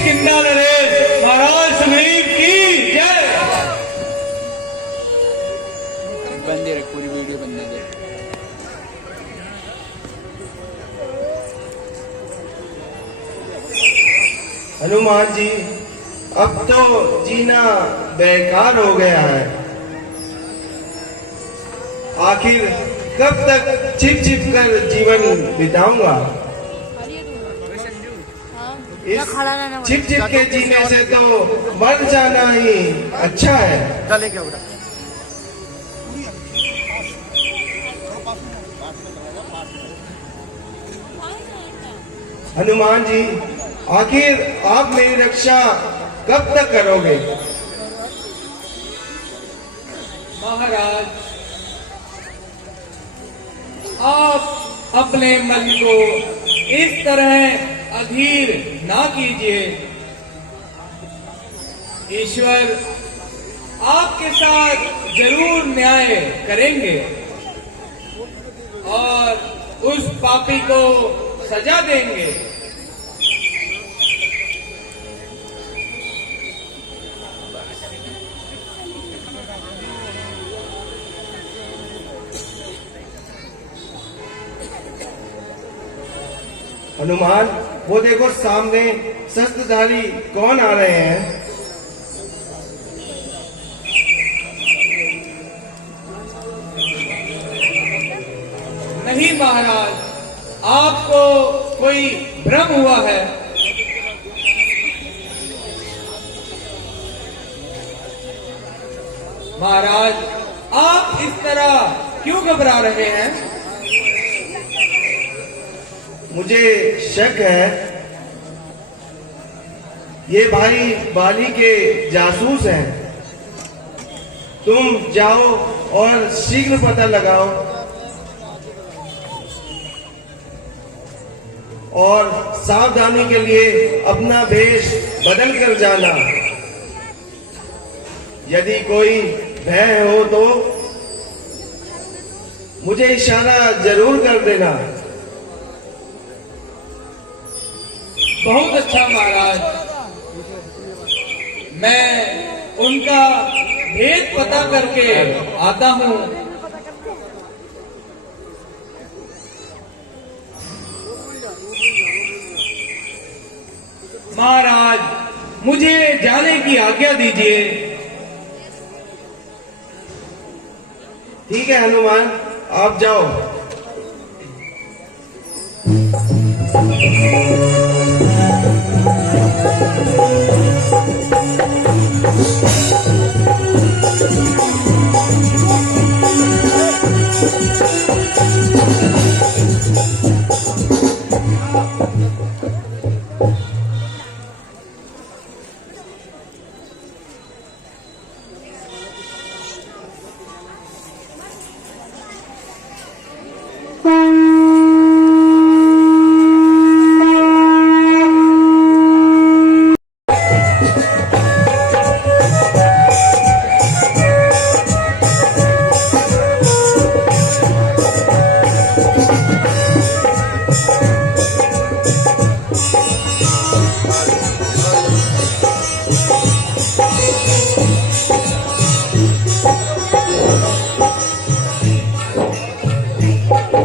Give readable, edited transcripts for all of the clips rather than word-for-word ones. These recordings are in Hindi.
किस्किंदा नरेश महाराज सुग्रीव की जय। बंदे रख, पूरी वीडियो बंदे दे। हनुमान जी, अब तो जीना बेकार हो गया है। आखिर कब तक छिप छिप कर जीवन बिताऊंगा। इस छिप छिप के जीने से तो मर जाना ही अच्छा है। हनुमान जी, आखिर आप मेरी रक्षा कब तक करोगे। महाराज, आप अपने मन को इस तरह अधीर ना कीजिए। ईश्वर आपके साथ जरूर न्याय करेंगे और उस पापी को सजा देंगे। हनुमान, वो देखो सामने शस्त्रधारी कौन आ रहे हैं। नहीं महाराज, आपको कोई भ्रम हुआ है। महाराज, आप इस तरह क्यों घबरा रहे हैं? मुझे शक है ये भाई बाली के जासूस हैं। तुम जाओ और शीघ्र पता लगाओ और सावधानी के लिए अपना भेष बदल कर जाना। यदि कोई भय हो तो मुझे इशारा जरूर कर देना। बहुत अच्छा महाराज, मैं उनका भेद पता करके आता हूँ। महाराज, मुझे जाने की आज्ञा दीजिए। ठीक है हनुमान, आप जाओ।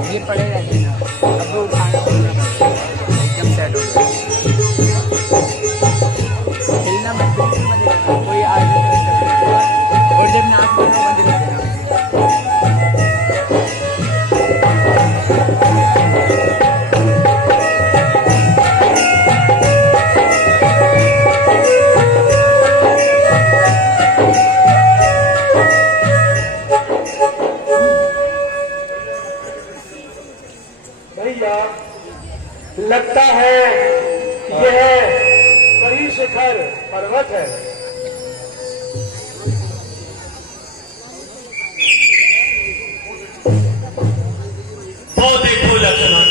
ये पड़े रहते हैं, अब वो उठाना एकदम सेट हो गया। हिलना मत, बिल्कुल मत हिलना, कोई आगे और जब नाक बंद कर देना। भैया, लगता है यह कई शिखर पर्वत है। वो देखो लक्ष्मण,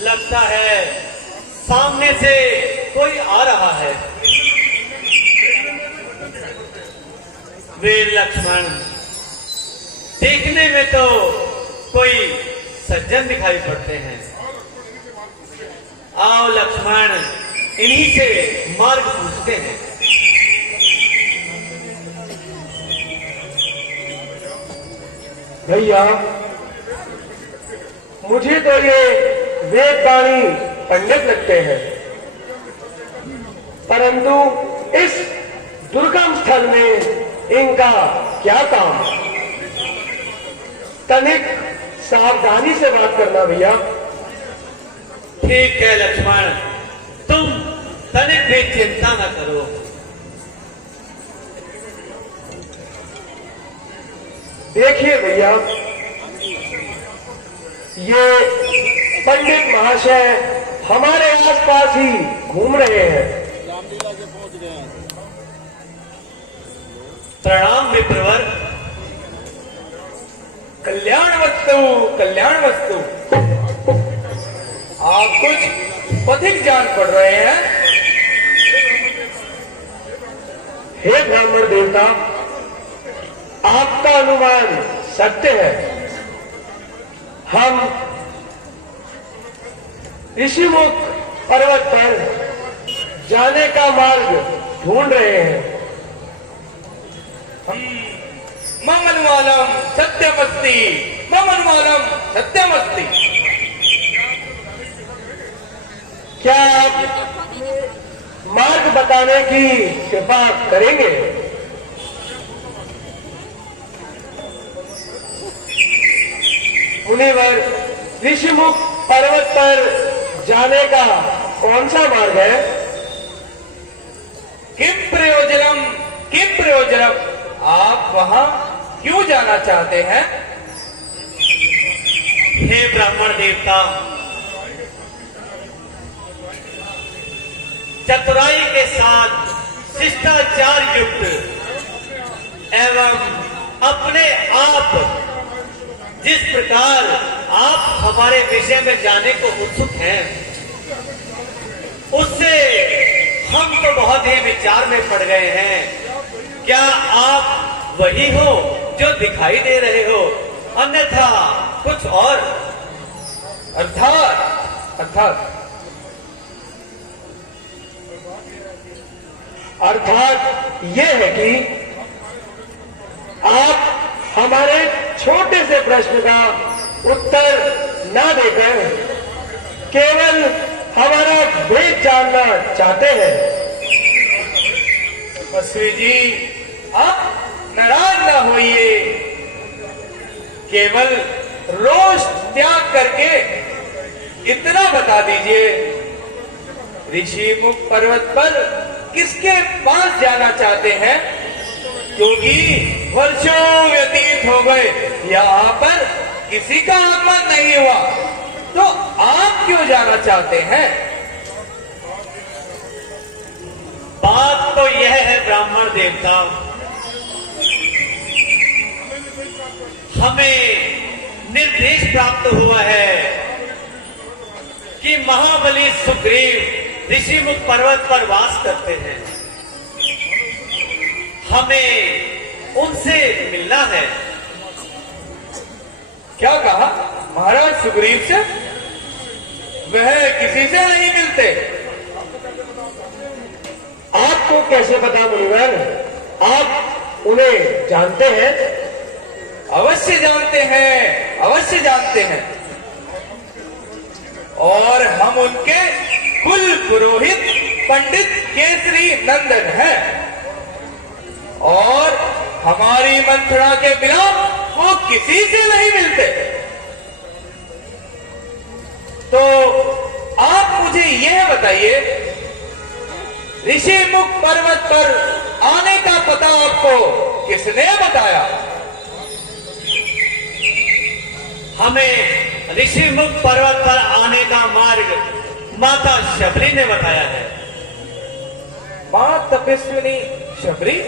लगता है सामने से कोई आ रहा है। वीर लक्ष्मण, देखने में तो कोई सज्जन दिखाई पड़ते हैं। आओ लक्ष्मण, इन्हीं से मार्ग पूछते हैं। भैया, मुझे तो ये वेदवाणी पंडित लगते हैं, परंतु इस दुर्गम स्थल में इनका क्या काम? तनिक सावधानी से बात करना भैया। ठीक है लक्ष्मण, तुम तनिक भी चिंता न करो। देखिए भैया, ये पंडित महाशय हमारे आसपास ही घूम रहे हैं। प्रणाम विप्रवर। कल्याण वस्तु, कल्याण वस्तु। आप कुछ पथिक जान पड़ रहे हैं। हे ब्राह्मण देवता, आपका अनुमान सत्य है। हम ऋषिमुख पर्वत पर जाने का मार्ग ढूंढ रहे हैं। मम अनुमानम सत्यमस्ति, मम अनुमानम सत्यमस्ति। क्या आप मार्ग बताने की कृपा करेंगे? मुनिवर, ऋषिमुख पर्वत पर जाने का कौन सा मार्ग है? किम प्रयोजनम, किम प्रयोजनम? आप वहां क्यों जाना चाहते हैं? हे ब्राह्मण देवता, चतुराई के साथ शिष्टाचार युक्त एवं अपने आप जिस प्रकार आप हमारे विषय में जाने को उत्सुक हैं, उससे हम तो बहुत ही विचार में पड़ गए हैं। क्या आप वही हो जो दिखाई दे रहे हो, अन्यथा कुछ और? अर्थात यह है कि आप हमारे छोटे से प्रश्न का उत्तर न देकर केवल हमारा भेद जानना चाहते हैं। तपस्वी जी, आप नाराज ना होइए। केवल रोष त्याग करके इतना बता दीजिए, ऋषिमुख पर्वत पर किसके पास जाना चाहते हैं? क्योंकि वर्षों व्यतीत हो गए, यहाँ पर किसी का आगमन नहीं हुआ, तो आप क्यों जाना चाहते हैं? बात तो यह है ब्राह्मण देवता, हमें निर्देश प्राप्त हुआ है कि महाबली सुग्रीव ऋषिमुख पर्वत पर वास करते हैं। हमें उनसे मिलना है। क्या कहा? महाराज सुग्रीव से? वह किसी से नहीं मिलते। आपको कैसे पता मुनिवर? आप उन्हें जानते हैं? अवश्य जानते हैं, अवश्य जानते हैं। और हम उनके कुल पुरोहित पंडित केसरी नंदन हैं, और हमारी मंत्रणा के बिना वो किसी से नहीं मिलते। तो आप मुझे यह बताइए, ऋषिमुख पर्वत पर आने का पता आपको किसने बताया? हमें ऋषिमुख पर्वत पर आने का मार्ग माता शबरी ने बताया है। मां तपस्विनी शबरी?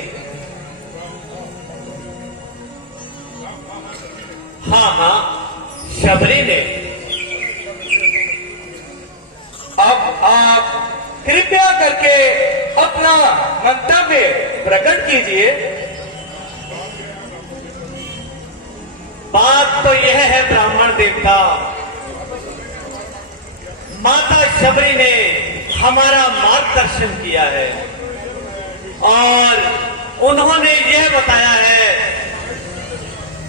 हाँ हाँ, शबरी ने। अब आप कृपया करके अपना मंतव्य प्रकट कीजिए। बात तो यह है ब्राह्मण देवता, माता शबरी ने हमारा मार्गदर्शन किया है और उन्होंने यह बताया है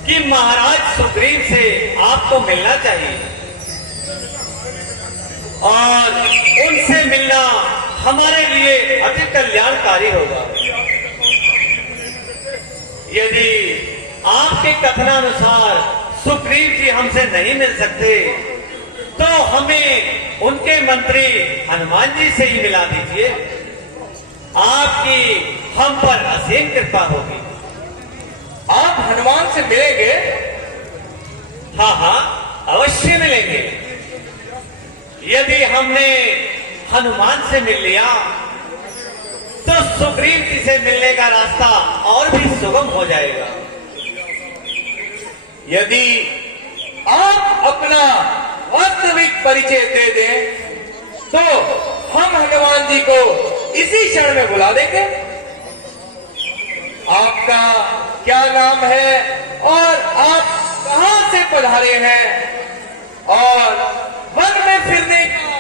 कि महाराज सुग्रीव से आपको मिलना चाहिए और उनसे मिलना हमारे लिए अति कल्याणकारी होगा। यदि आपके कथनानुसार सुग्रीव जी हमसे नहीं मिल सकते तो हमें उनके मंत्री हनुमान जी से ही मिला दीजिए, आपकी हम पर असीम कृपा होगी। आप हनुमान से मिलेंगे? हाँ हाँ, अवश्य मिलेंगे। यदि हमने हनुमान से मिल लिया तो सुग्रीव जी से मिलने का रास्ता और भी सुगम हो जाएगा। यदि आप अपना वास्तविक परिचय दे दें तो हम हनुमान जी को इसी क्षण में बुला देंगे। आपका क्या नाम है और आप कहां से पधारे हैं और वन में फिरने का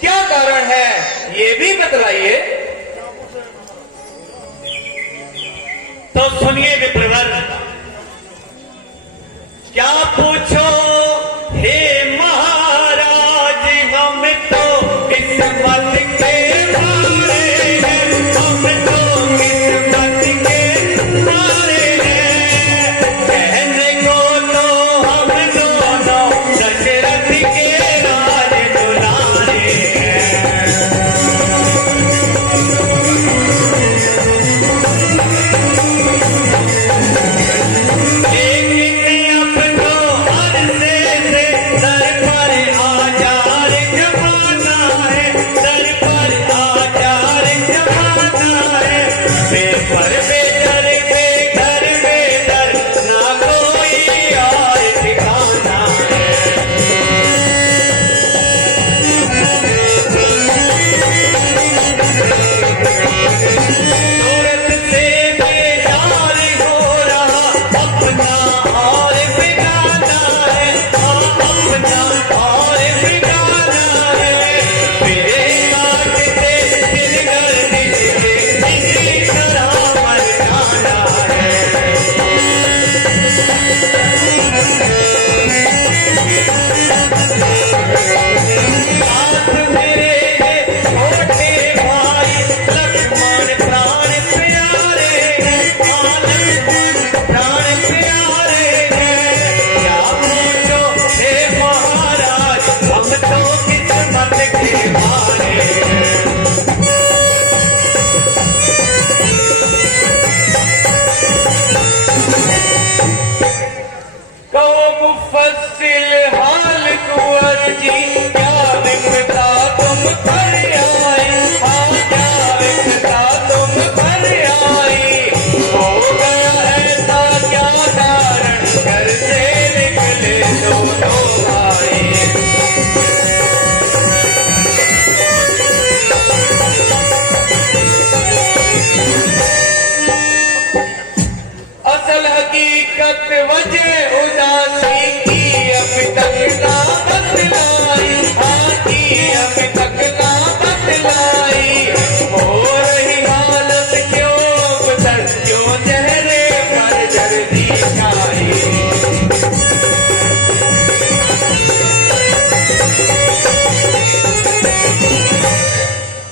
क्या कारण है, ये भी बतलाइए। तो सुनिए विप्रवर, क्या पूछो हे महाराज, हम तो किस्मत के मारे हैं, हम तो किस्मत के मारे हैं। कहने को तो हम दोनों दशरथ के राज दुलारे हैं।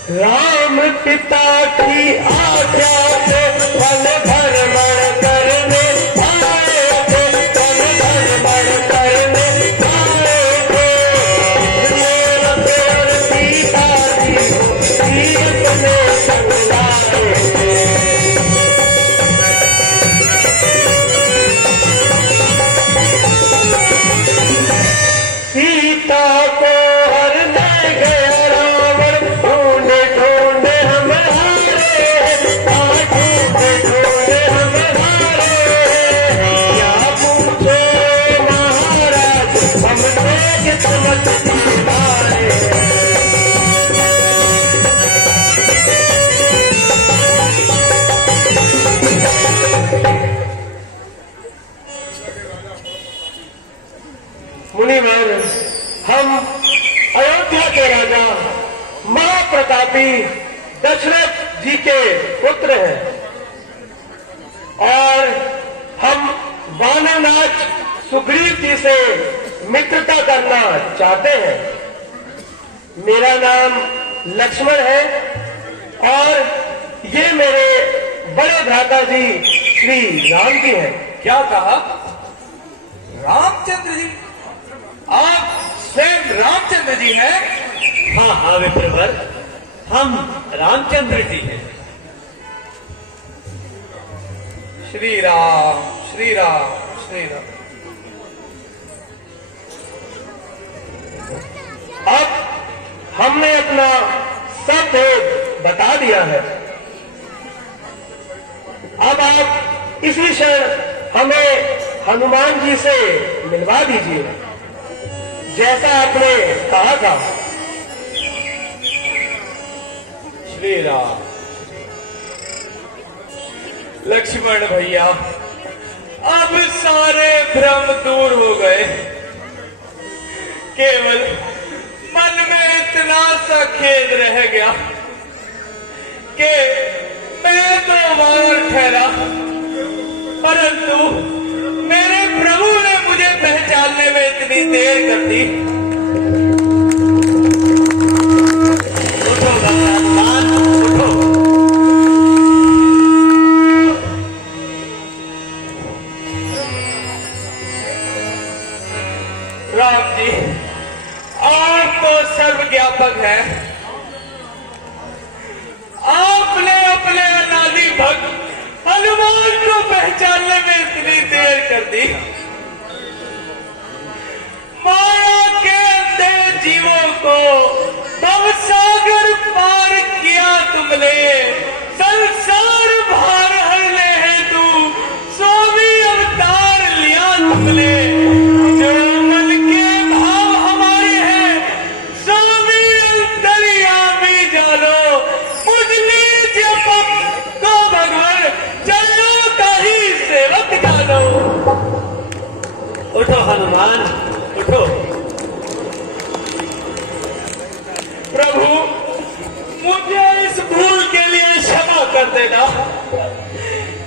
राम पिता की आज्ञा से वन भ्रमण करने आए थे, वन भ्रमण करने आए थे। मेरे और सीता जी सीत में संग लाए थे। सीता को हरने गया रावण, ढूंढे ढूंढे हम हारे, ढूंढे हम अयोध्या के राजा महाप्रतापी दशरथ जी के पुत्र हैं और हम वानरनाथ सुग्रीव जी से मित्रता करना चाहते हैं। मेरा नाम लक्ष्मण है और ये मेरे बड़े भ्राता जी श्री राम जी हैं। क्या कहा? रामचंद्र जी? आप स्वयं रामचंद्र जी हैं? हाँ हाँ विप्रवर, हम रामचंद्र जी हैं। श्री राम श्री राम श्री राम। अब हमने अपना सब भेद बता दिया है। अब आप इसी क्षण हमें हनुमान जी से मिलवा दीजिए, जैसा आपने कहा था। श्री राम। लक्ष्मण भैया, अब सारे भ्रम दूर हो गए। केवल मन में इतना सा खेद रह गया कि मैं तो वानर ठहरा, परंतु मेरे प्रभु ने मुझे पहचानने में इतनी देर कर दी। उठो भगवान, उठो। राम जी, आप तो सर्वज्ञापक है। आपने अपने अनादि भक्त हनुमान को पहचानने में इतनी देर कर दी। माया के अंधे जीवों को भवसागर पार किया तुमने, संसार भार हरने हेतु स्वामी अवतार लिया तुमने। जो मन के भाव हमारे हैं, स्वामी अंतर्यामी जानो, मुझ नीच को भगवान चरणों का ही सेवक जानो। उठो हनुमान, उठो। प्रभु, मुझे इस भूल के लिए क्षमा कर देना,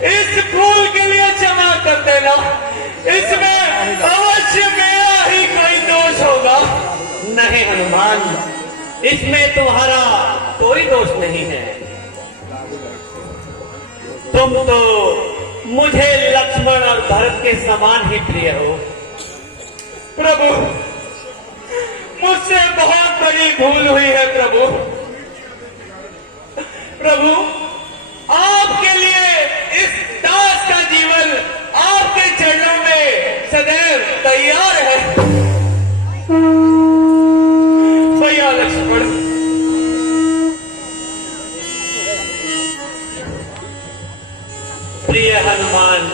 इस भूल के लिए क्षमा कर देना। इसमें अवश्य मेरा ही कोई दोष होगा। नहीं हनुमान, इसमें तुम्हारा कोई दोष नहीं है। तुम तो मुझे लक्ष्मण और भरत के समान ही प्रिय हो। प्रभु, मुझसे बहुत बड़ी भूल हुई है प्रभु। प्रभु, आपके लिए इस दास का जीवन आपके चरणों में सदैव तैयार है। भैया लक्ष्मण, प्रिय हनुमान,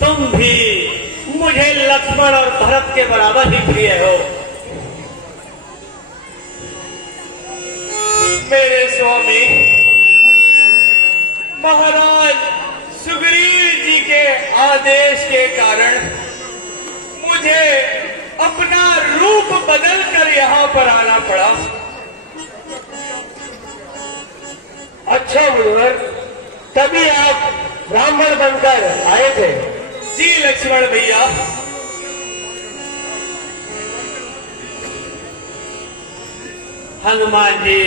तुम भी मुझे लक्ष्मण और भरत के बराबर ही प्रिय हो। मेरे स्वामी महाराज सुग्रीव जी के आदेश के कारण मुझे अपना रूप बदलकर यहाँ पर आना पड़ा। अच्छा मुनिवर, तभी आप ब्राह्मण बनकर आए थे। जी लक्ष्मण भैया। हनुमान जी,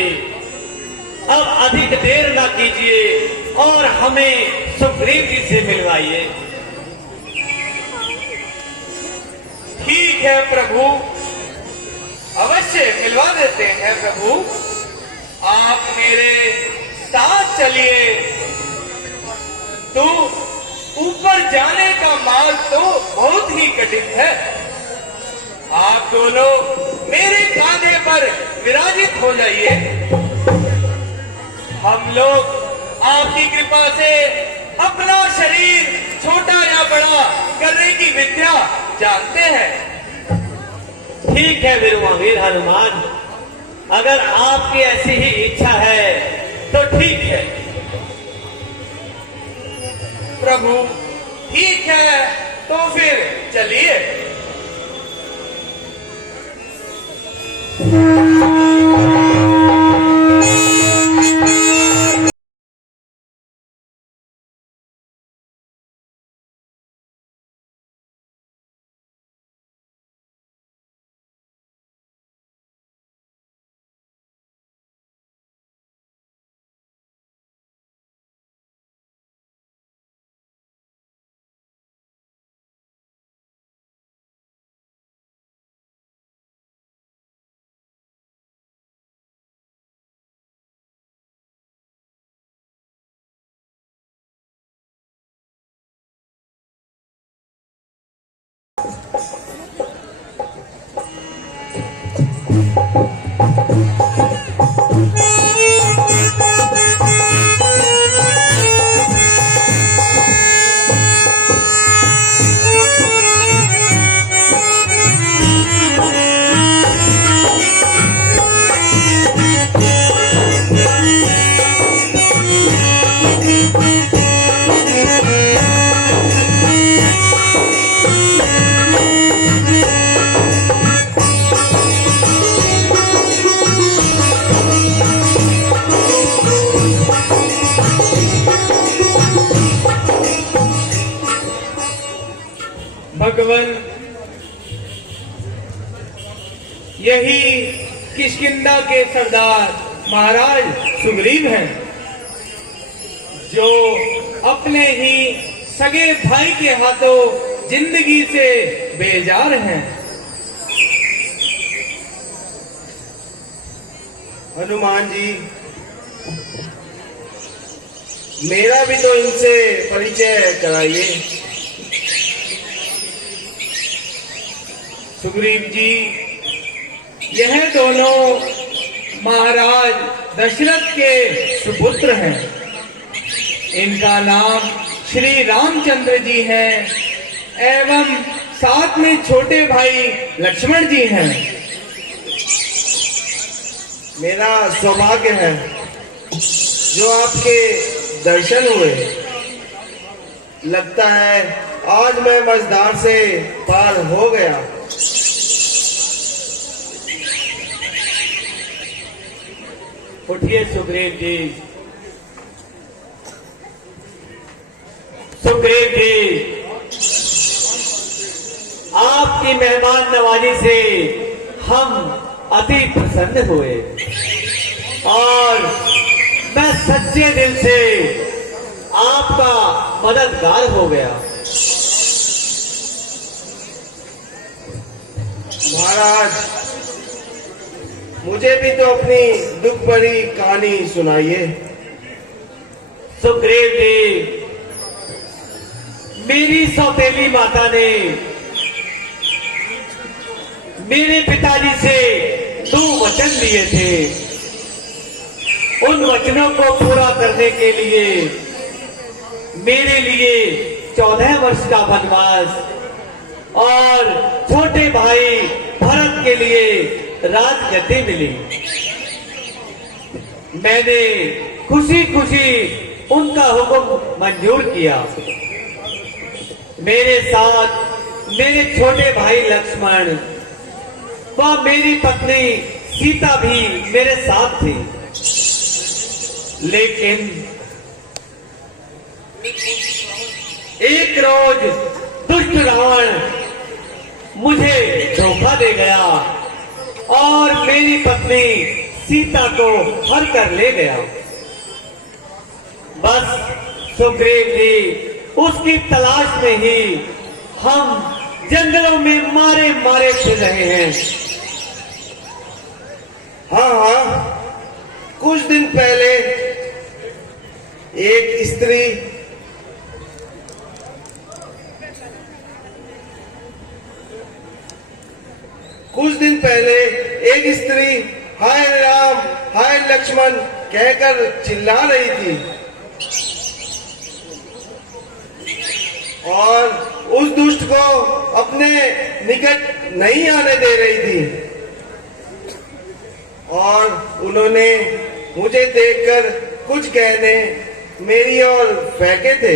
अब अधिक देर ना कीजिए और हमें सुग्रीव जी से मिलवाइए। ठीक है प्रभु, अवश्य मिलवा देते हैं प्रभु। आप मेरे साथ चलिए। तो ऊपर जाने का मार्ग तो बहुत ही कठिन है। आप दोनों मेरे कांधे पर विराजित हो जाइए। हम लोग आपकी कृपा से अपना शरीर छोटा या बड़ा करने की विद्या जानते हैं। ठीक है वीर हनुमान, अगर आपकी ऐसी ही इच्छा है तो ठीक है। प्रभु, ठीक है, तो फिर चलिए। भगवान, यही किष्किंधा के सरदार महाराज सुग्रीव हैं, जो अपने ही सगे भाई के हाथों जिंदगी से बेजार हैं। हनुमान जी, मेरा भी तो इनसे परिचय कराइए। सुग्रीव जी, यह दोनों महाराज दशरथ के सुपुत्र हैं। इनका नाम श्री रामचंद्र जी है एवं साथ में छोटे भाई लक्ष्मण जी हैं। मेरा सौभाग्य है जो आपके दर्शन हुए। लगता है आज मैं मझधार से पार हो गया। उठिए सुग्रीव जी। सुग्रीव जी, आपकी मेहमान नवाजी से हम अति प्रसन्न हुए और मैं सच्चे दिल से आपका मददगार हो गया। महाराज, मुझे भी तो अपनी दुख भरी कहानी सुनाइए। सुग्रीव जी, मेरी सौतेली माता ने मेरे पिताजी से 2 वचन लिए थे। उन वचनों को पूरा करने के लिए मेरे लिए 14 वर्ष का वनवास और छोटे भाई भरत के लिए राजगद्दी मिली। मैंने खुशी खुशी उनका हुक्म मंजूर किया। मेरे साथ मेरे छोटे भाई लक्ष्मण व मेरी पत्नी सीता भी मेरे साथ थी। लेकिन एक रोज दुष्ट रावण मुझे धोखा दे गया और मेरी पत्नी सीता को हर कर ले गया। बस सुग्रीव जी, उसकी तलाश में ही हम जंगलों में मारे मारे फिर रहे हैं। हाँ हाँ, कुछ दिन पहले एक स्त्री हाय राम हाय लक्ष्मण कहकर चिल्ला रही थी और उस दुष्ट को अपने निकट नहीं आने दे रही थी। और उन्होंने मुझे देखकर कुछ गहने मेरी ओर फेंके थे।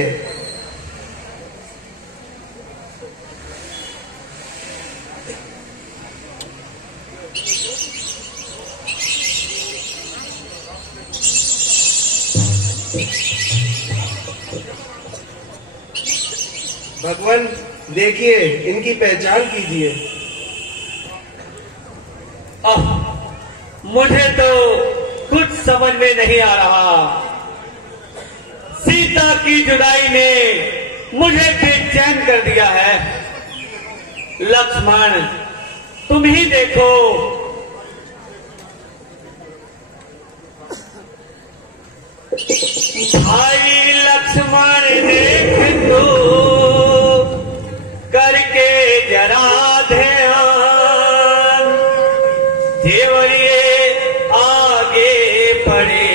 भगवान देखिए, इनकी पहचान कीजिए। मुझे तो कुछ समझ में नहीं आ रहा। सीता की जुदाई ने मुझे बेचैन कर दिया है। लक्ष्मण, तुम ही देखो, भाई लक्ष्मण देख तू करके जरा ध्यान, देवरिए आगे बढ़े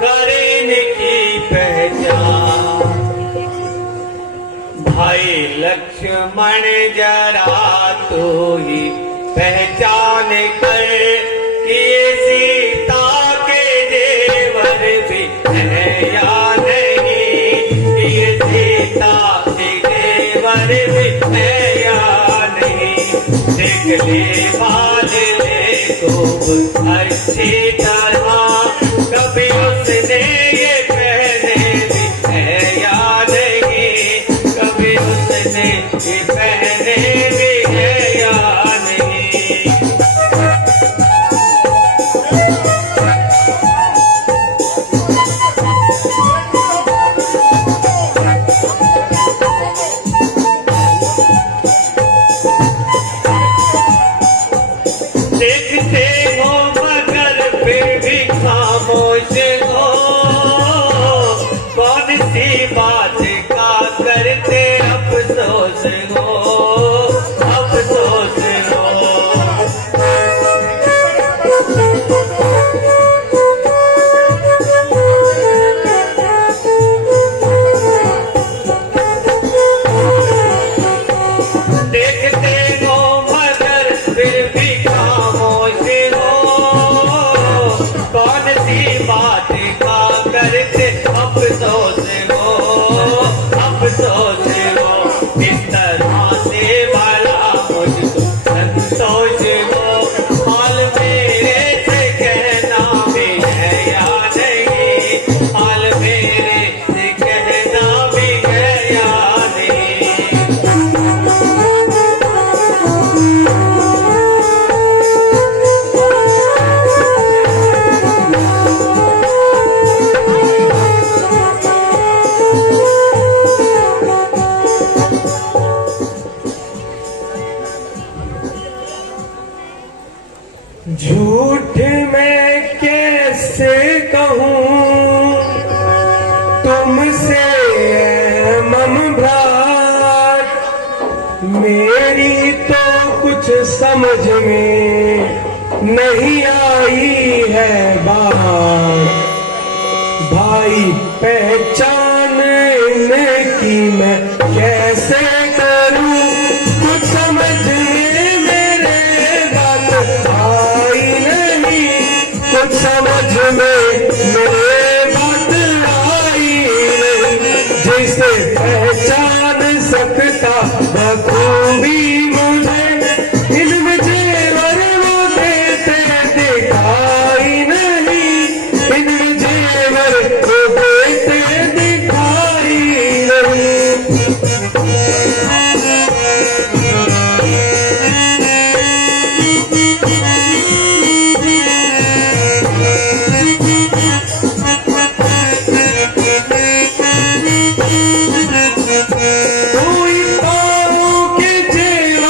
करें की पहचान। भाई लक्ष्मण जरा तू ही पहचान कर कि ये सीता के जेवर भी है या नहीं, कि ये सीता के जेवर भी है या नहीं। देख ले बाल ले खूब अच्छी तरह, कभी उसने ये पहने भी है या नहीं, कभी उसने ये पहने भी है या नहीं। देखते हो मगर फिर भी खामोश हो, कौन सी बात का करते अफसोस हो, अफसोस हो। देखते हो मगर फिर भी खामोश हो, कौन सी बात का करते अफसोस हो, अफसोस हो। इस तरह से भला मुझको संतोष हो, हाल मेरे से कहना भी है या नहीं, हाल मेरे से कहना भी है या नहीं। झूठ मैं कैसे कहूँ तुमसे मम भ्रात, मेरी तो कुछ समझ में नहीं आई है बात। भाई पहचान की मैं कैसे करूँ, कुछ समझ में मेरे बात आई नहीं, कुछ समझ में मेरे बात आई नहीं। जिसे पहचान सकता बखूबी मुझे, इनमें जेवर वो देते दिखाई नहीं, इनमें जेवर वो देते दिखाई नहीं। कोई पाँव के जेवर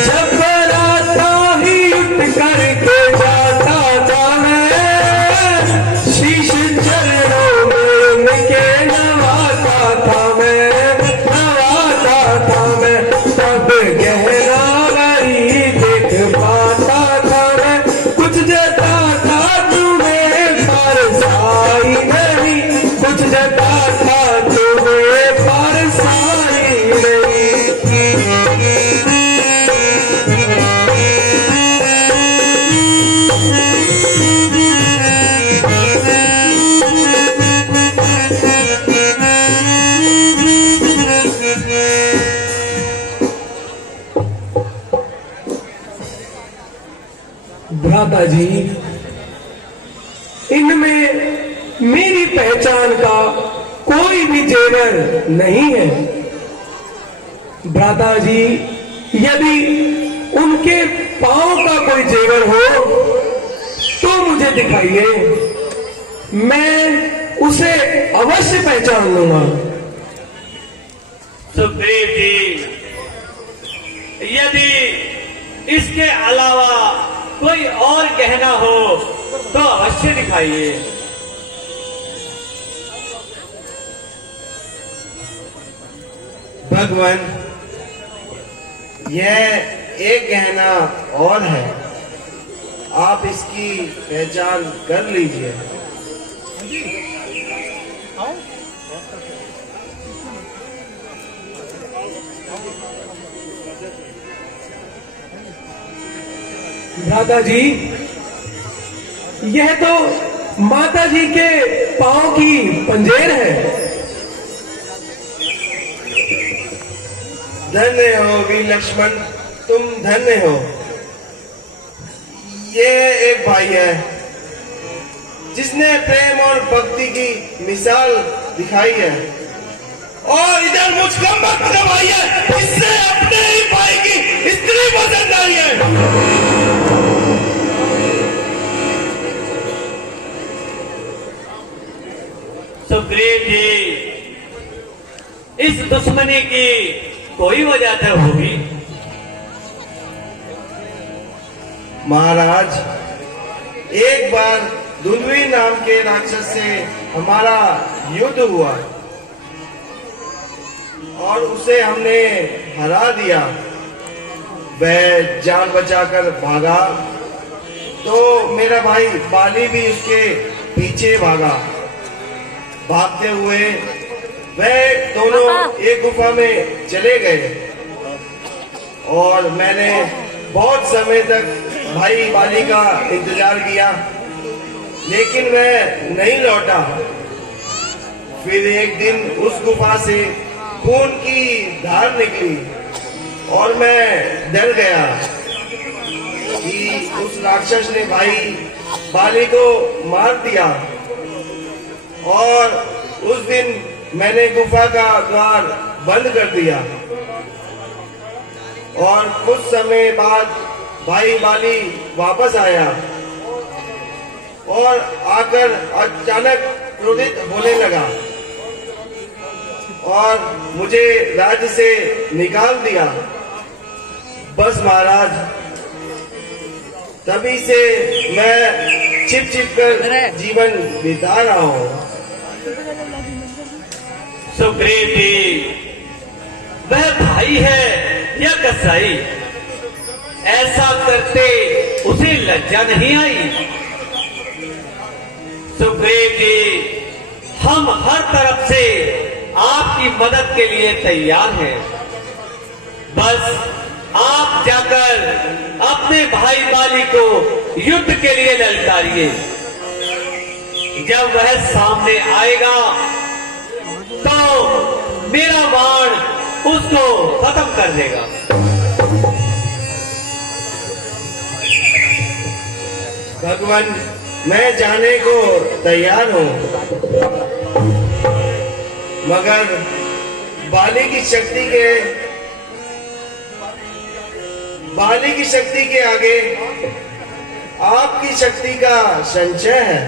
जब बराता ही उठ करके जाता था मैं, शीश चरणों में उनके नवाता था मैं, तब गहरा वही देख पाता था मैं, कुछ जता था तुम्हें परसाई नहीं, कुछ जता था तुम्हें परसाई नहीं। भ्राता जी, इनमें मेरी पहचान का कोई भी जेवर नहीं है। भ्राता जी, यदि उनके पांव का कोई जेवर हो तो मुझे दिखाइए, मैं उसे अवश्य पहचान लूंगा। सुग्रीव जी, यदि इसके अलावा कोई और गहना हो तो अवश्य दिखाइए। भगवान, यह एक गहना और है, आप इसकी पहचान कर लीजिए। भ्राता जी, यह तो माता जी के पांव की पंजेर है। धन्य हो वीर लक्ष्मण, तुम धन्य हो। ये एक भाई है जिसने प्रेम और भक्ति की मिसाल दिखाई है, और इधर मुझको मत भाई है, इससे अपने ही भाई की स्त्री पसंद आई है। सुग्रीव जी, इस दुश्मनी की कोई वजह तो होगी। महाराज, एक बार दुंदुई नाम के राक्षस से हमारा युद्ध हुआ और उसे हमने हरा दिया। वह जान बचाकर भागा तो मेरा भाई बाली भी उसके पीछे भागा। भागते हुए वह दोनों एक गुफा में चले गए और मैंने बहुत समय तक भाई बाली का इंतजार किया, लेकिन वह नहीं लौटा। फिर एक दिन उस गुफा से खून की धार निकली और मैं डर गया कि उस राक्षस ने भाई बाली को मार दिया। और उस दिन मैंने गुफा का द्वार बंद कर दिया और कुछ समय बाद भाई बाली वापस आया और आकर अचानक क्रोधित होने लगा और मुझे राज्य से निकाल दिया। बस महाराज, तभी से मैं छिप छिप कर जीवन बिता रहा हूँ। सुग्रीव जी, वह भाई है या कसाई? ऐसा करते उसे लज्जा नहीं आई? सुग्रीव जी, हम हर तरफ से आपकी मदद के लिए तैयार हैं। बस आप जाकर अपने भाई बाली को युद्ध के लिए ललकारिए। जब वह सामने आएगा तो मेरा बाण उसको खत्म कर देगा। भगवान, मैं जाने को तैयार हूँ, मगर बाली की शक्ति के आगे आपकी शक्ति का संचय है।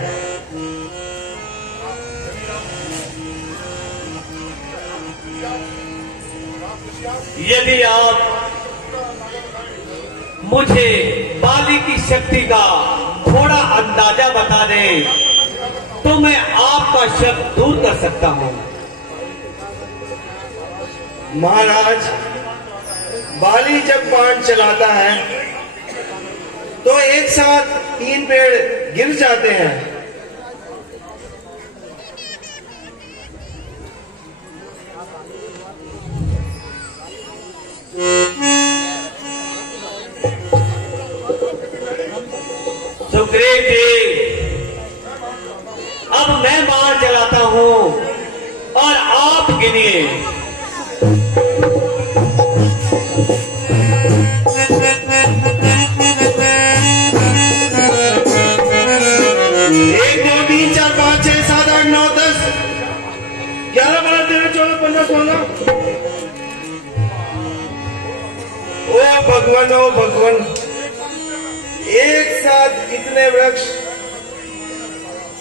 यदि आप मुझे बाली की शक्ति का थोड़ा अंदाजा बता दें तो मैं आपका शक दूर कर सकता हूं। महाराज, बाली जब बाण चलाता है तो एक साथ 3 पेड़ गिर जाते हैं। सुग्रीव जी, अब मैं बाण चलाता हूं और आप गिनिए। एक, दो, तीन, चार, पाँच, छह, सात, आठ, नौ, 10, 11, 12, 13, 14, 15, 16। ओ भगवान, एक साथ इतने वृक्ष,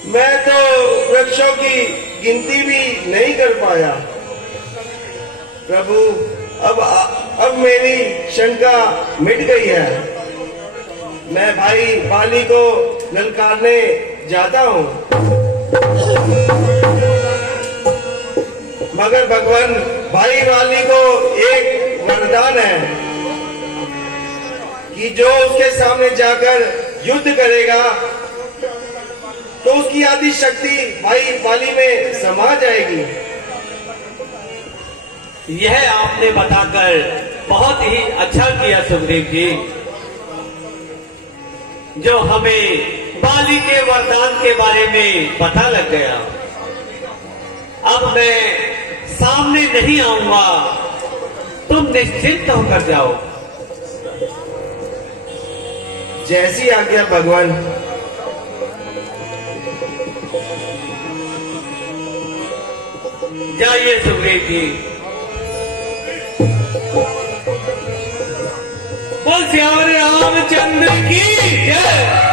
मैं तो वृक्षों की गिनती भी नहीं कर पाया। प्रभु, अब मेरी शंका मिट गई है। मैं भाई बाली को ललकारने जाता हूं, मगर भगवान, भाई बाली को एक वरदान है कि जो उसके सामने जाकर युद्ध करेगा तो उसकी आदि शक्ति भाई बाली में समा जाएगी। यह आपने बताकर बहुत ही अच्छा किया सुग्रीव जी, जो हमें बाली के वरदान के बारे में पता लग गया। अब मैं सामने नहीं आऊंगा, तुम निश्चिंत होकर जाओ। जैसी आज्ञा भगवान। जाइए सुग्रीव जी। बोल श्याम रामचंद्र की जय।